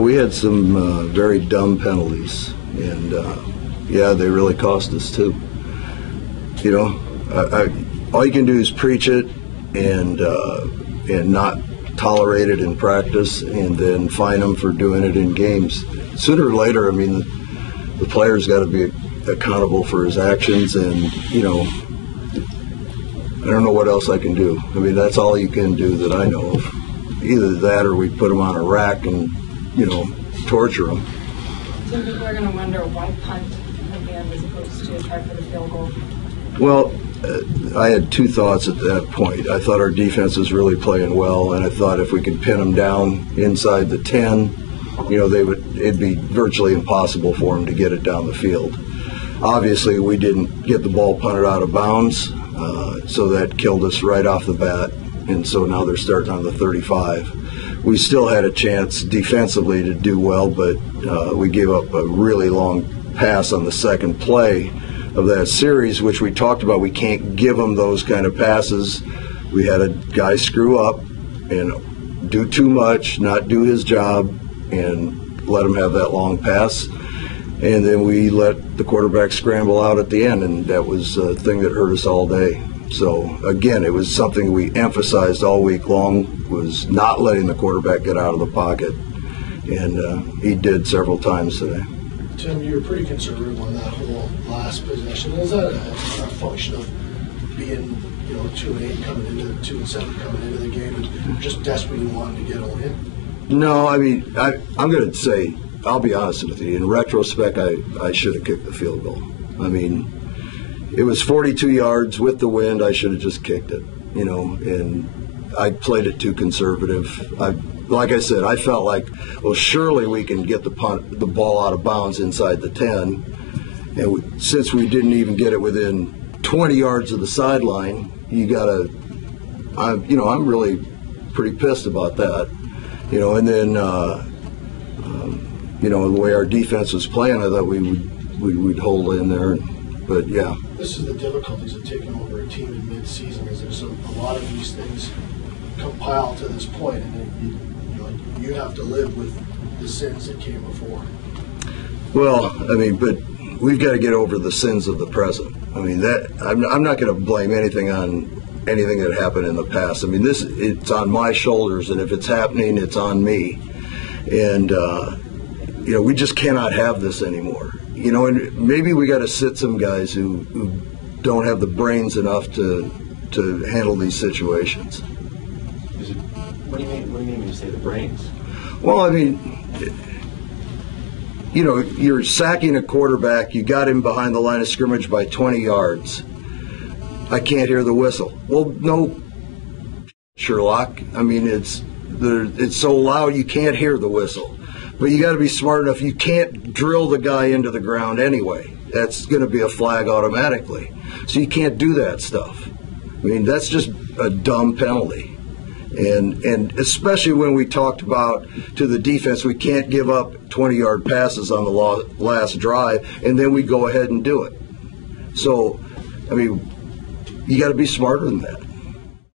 We had some very dumb penalties, and yeah, they really cost us too. You know, all you can do is preach it and not tolerate it in practice, and then fine them for doing it in games. Sooner or later, I mean, the player's got to be accountable for his actions, and you know, I don't know what else I can do. I mean, that's all you can do that I know of. Either that, or we put them on a rack and, you know, torture them. Some people are going to wonder why punt at the end as opposed to try for the field goal. Well, I had two thoughts at that point. I thought our defense was really playing well, and I thought if we could pin them down inside the 10, you know, it'd be virtually impossible for them to get it down the field. Obviously, we didn't get the ball punted out of bounds, so that killed us right off the bat, and so now they're starting on the 35. We still had a chance defensively to do well, but we gave up a really long pass on the second play of that series, which we talked about. We can't give them those kind of passes. We had a guy screw up and do too much, not do his job, and let him have that long pass. And then we let the quarterback scramble out at the end, and that was a thing that hurt us all day. So, again, it was something we emphasized all week long, was not letting the quarterback get out of the pocket. And he did several times today. Tim, you were pretty conservative on that whole last possession. Is that a function of being, 2-8 coming into 2-7 coming into the game and just desperately wanting to get a win? No, I mean, I'm going to say, I'll be honest with you. In retrospect, I should have kicked the field goal. I mean, it was 42 yards with the wind. I should have just kicked it, and I played it too conservative. Like I said, I felt like, well, surely we can get the ball out of bounds inside the 10. And since we didn't even get it within 20 yards of the sideline, I'm really pretty pissed about that. And then, the way our defense was playing, I thought we'd hold in there. But, yeah. This is the difficulties of taking over a team in mid-season, is there's a lot of these things compile to this point, and you have to live with the sins that came before. Well, I mean, but we've got to get over the sins of the present. I mean, I'm not going to blame anything on anything that happened in the past. I mean, it's on my shoulders, and if it's happening, it's on me. And, we just cannot have this anymore. And maybe we got to sit some guys who don't have the brains enough to handle these situations. What do you mean when you say the brains? Well, I mean, you're sacking a quarterback. You got him behind the line of scrimmage by 20 yards. I can't hear the whistle. Well, no, Sherlock. I mean, it's so loud you can't hear the whistle. But you got to be smart enough. You can't drill the guy into the ground anyway. That's going to be a flag automatically. So you can't do that stuff. I mean, that's just a dumb penalty. And especially when we talked about to the defense, we can't give up 20-yard passes on the last drive, and then we go ahead and do it. So, I mean, you got to be smarter than that.